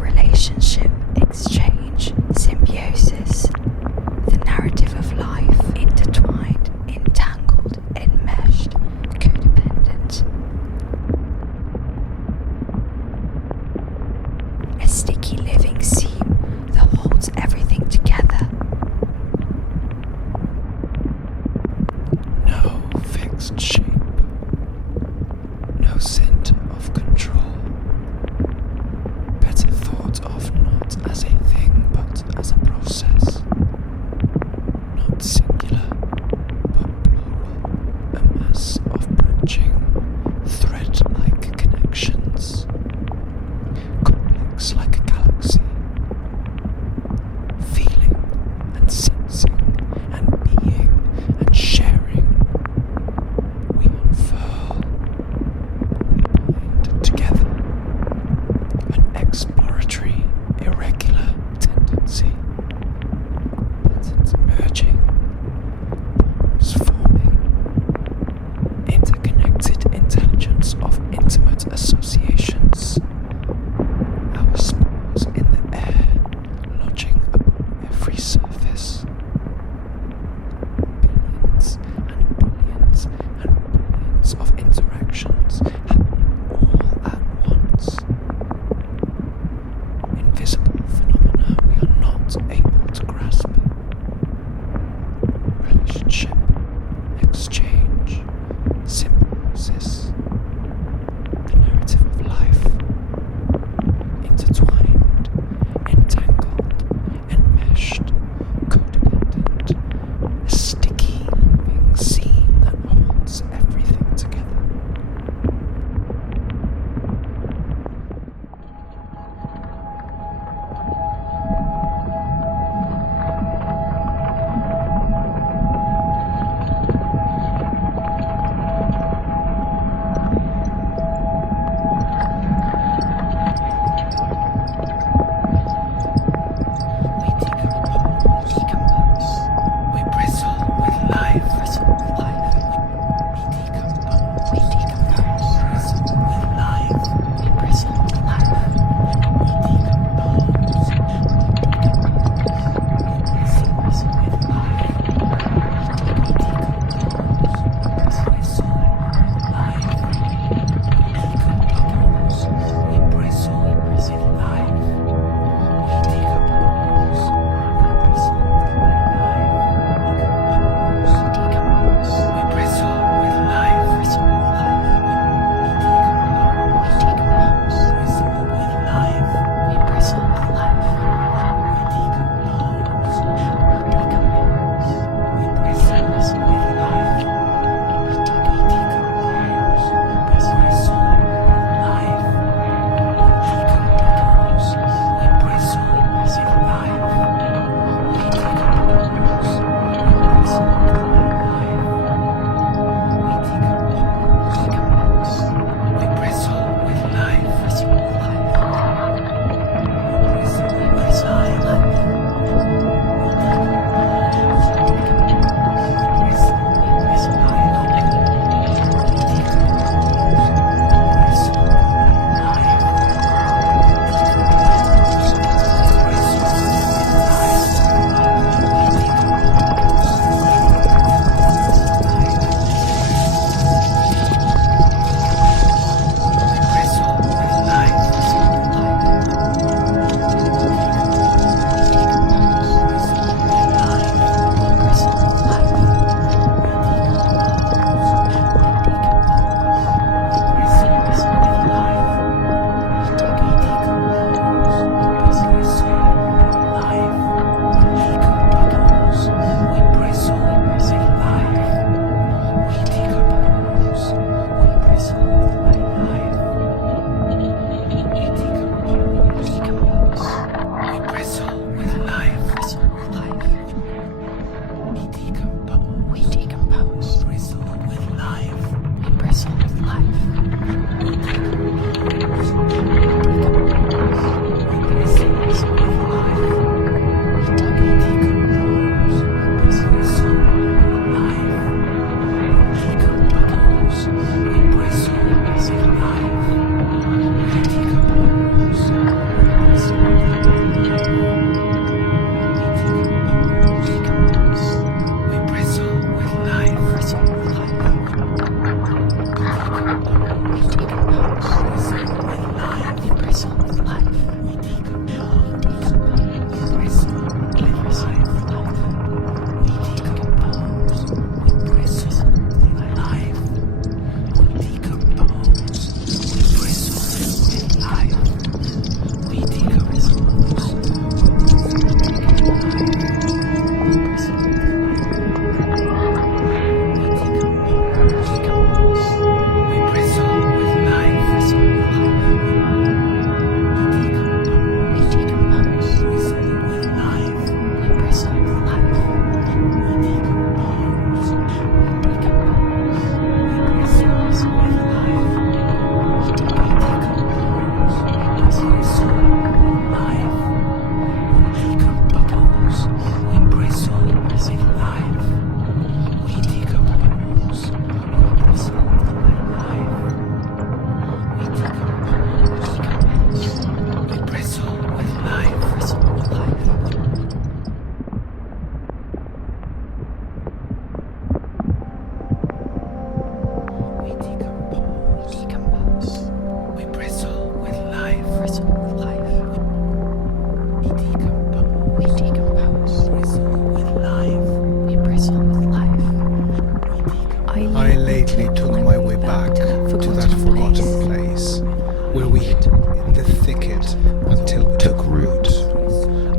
Relationship exchange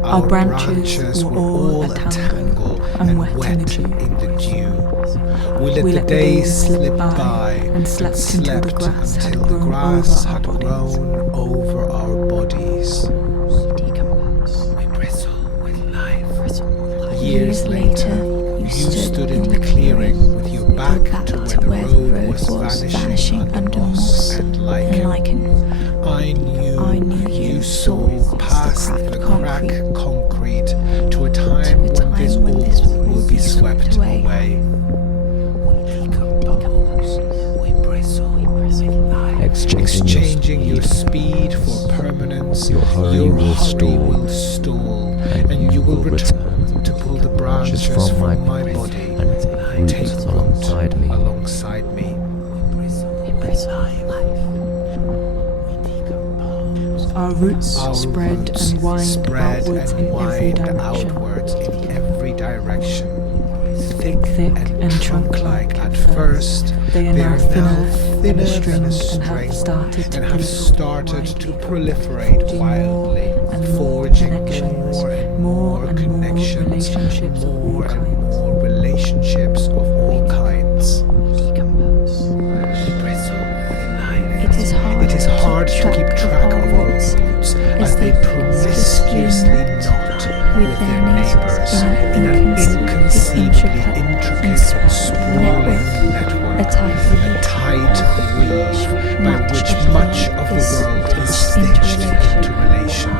Our branches were all a tangle and wet in the dew. We let the days slip by and slept until the grass had grown over our bodies. We decompose. We bristle with life. Years later, you stood in the clearing with your back to where the road was vanishing under moss and lichen. I knew you saw past the cracked concrete to a time when this all will be swept away. We decompose. We bristle with life. Exchanging your speed for permanence, your hurry will stall, and you will return to pull the branches from my body and take roots alongside me. We bristle life. Our roots spread and wind outwards in every direction. Thick and trunk-like at first, they are now thinner than a string and have started to proliferate wildly, forging more and more relationships of all kinds. It is hard to keep track of our roots as they promiscuously knot with their neighbors in an inconceivably intricate, sprawling network, a tight weave by which much of the world is stitched into relation.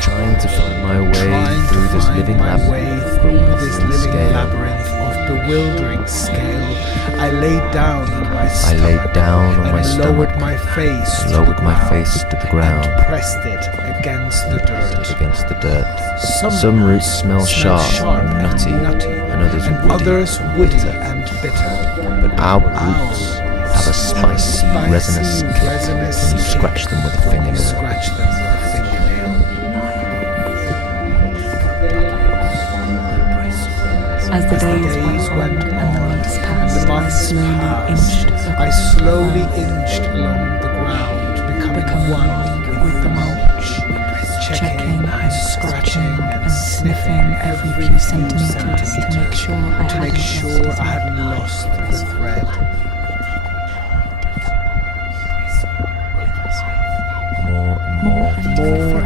Trying to find my way through this living labyrinth of bewildering scale, I laid down on my stomach and lowered my face to the ground, and pressed it against the dirt. Some roots smell sharp and nutty, and others woody and bitter. But our roots have a spicy, resinous kick when you scratch them with a fingernail. As the days went on and the months passed, I slowly inched along the ground, becoming one with the mulch, checking and scratching and sniffing every few centimeters to make sure I hadn't lost the thread. More and more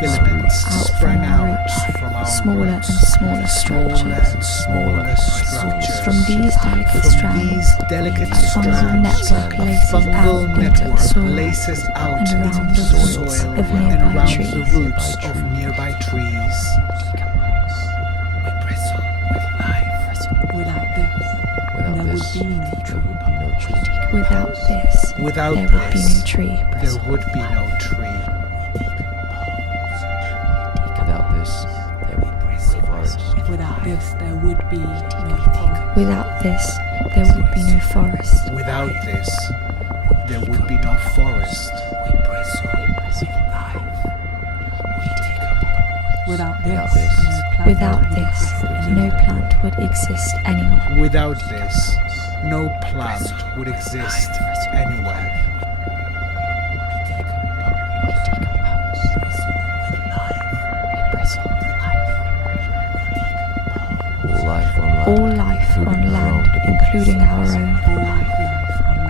filaments sprang out from our smaller and smaller structures. From these delicate strands, a fungal network laces out into the soil and around the roots of nearby trees. We bristle with life. Without this, there would be no tree. There would be no tree. Without this, there would be no forest. Without this, there would be no forest. Without this, there would be no forest. We bristle with life. We decompose. Without this, no plant would exist anywhere. Without this, no plant would exist anywhere. All life on land, including our own.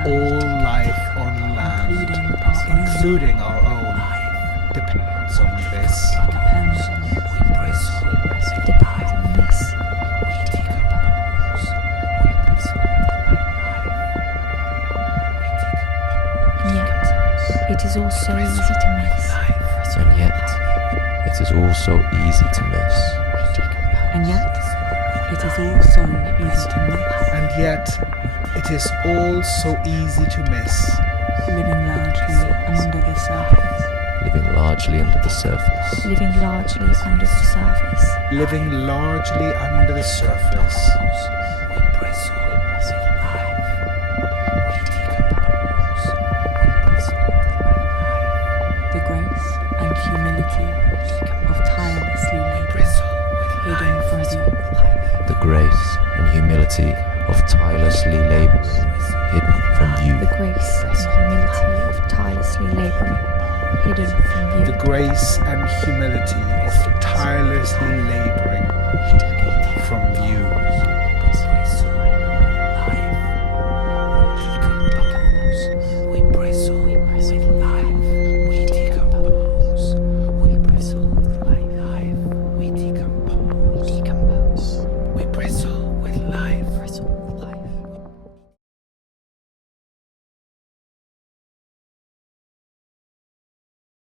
All life on land, including our own, depends on this. Depends on this. And yet, it is all so easy to miss. And yet, it is all so easy to miss. And yet, it is all so easy to miss. Living largely under the surface. Living largely under the surface. Living largely under the surface. We bristle with life. We decompose. We bristle with life. The grace and humility of tirelessly hidden from view. The grace and humility of tirelessly labouring hidden from view. The grace and humility of tirelessly labouring, hidden from view. The grace and humility of tirelessly labouring from view.